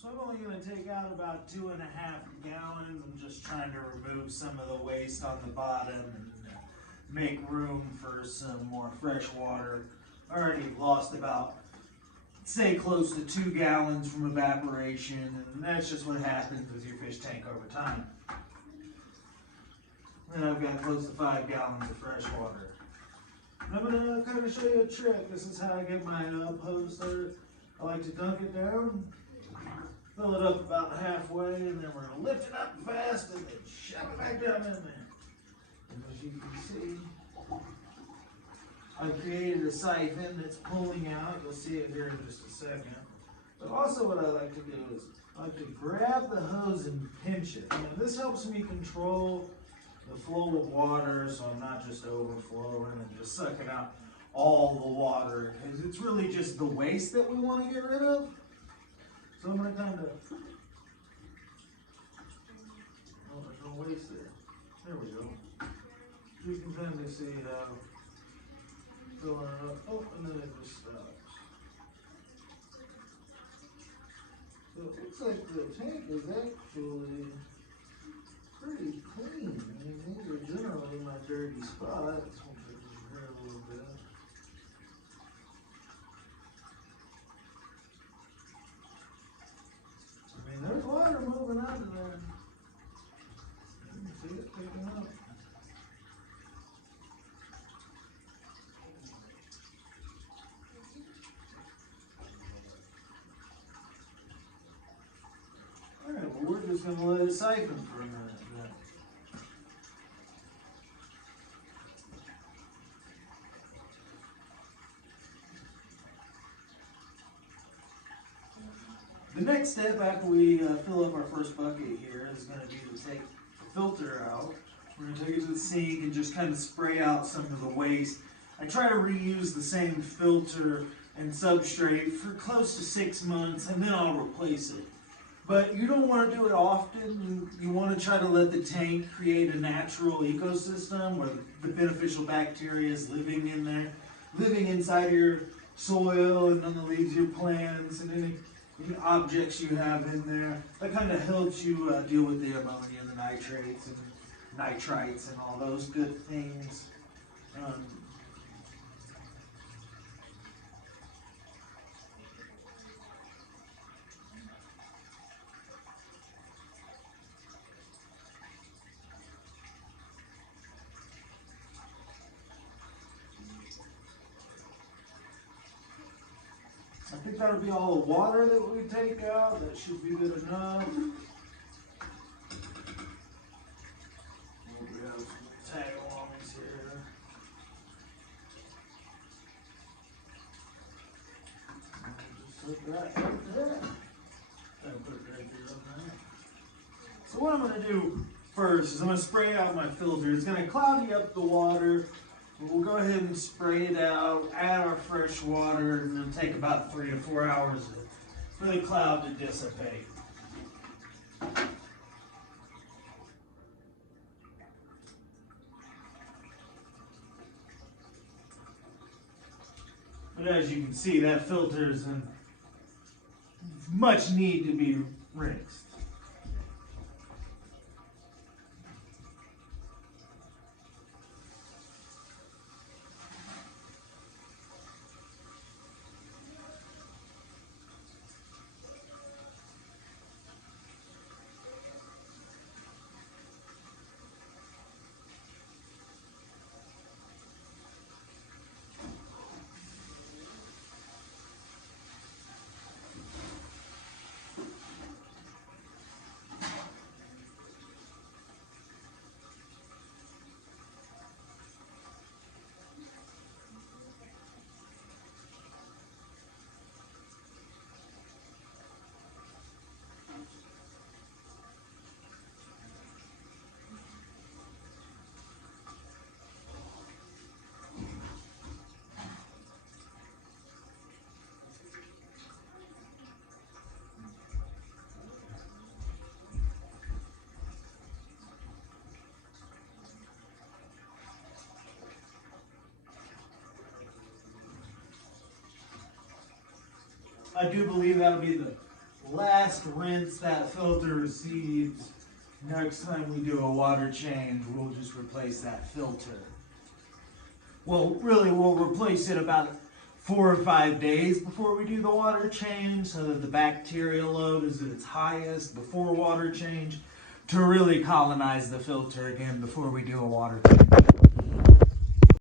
So I'm only going to take out about 2.5 gallons. I'm just trying to remove some of the waste on the bottom and make room for some more fresh water. I already lost about, say, close to 2 gallons from evaporation, and that's just what happens with your fish tank over time. Then I've got close to 5 gallons of fresh water. I'm going to kind of show you a trick. This is how I get my hose started. I like to dunk it down, fill it up about halfway, and then we're going to lift it up fast and then shove it back down in there. And as you can see, I've created a siphon that's pulling out. You'll see it here in just a second. But also what I like to do is I like to grab the hose and pinch it. And this helps me control the flow of water so I'm not just overflowing and just sucking out all the water. Because it's really just the waste that we want to get rid of. So I'm going to kind of, oh, there's no waste there. There we go. You can kind of see how filling it up. Oh, and then it just stops. So it looks like the tank is actually pretty clean. I mean, these are generally my dirty spots. I'll put this here a little bit. I mean, there's water moving out of there. You can see it picking up. Alright, well, we're just going to let it siphon for a minute. The next step after we fill up our first bucket here is going to be to take the filter out. We're going to take it to the sink and just kind of spray out some of the waste. I try to reuse the same filter and substrate for close to 6 months and then I'll replace it. But you don't want to do it often. You want to try to let the tank create a natural ecosystem where the beneficial bacteria is living in there, living inside your soil and on the leaves of your plants and any objects you have in there. That kind of helps you deal with the ammonia and the nitrates and nitrites and all those good things. I think that'll be all the water that we take out. That should be good enough. We have some tag-alongs here. Just put that right there. I'll put it right there on there. So what I'm going to do first is I'm going to spray out my filter. It's going to cloudy up the water. We'll go ahead and spray it out, add our fresh water, and it'll take about 3 to 4 hours for the cloud to dissipate. But as you can see, that filter is in much need to be rinsed. I do believe that'll be the last rinse that filter receives. Next time we do a water change, we'll just replace that filter. Well, really, we'll replace it about 4 or 5 days before we do the water change so that the bacterial load is at its highest before water change to really colonize the filter again before we do a water change.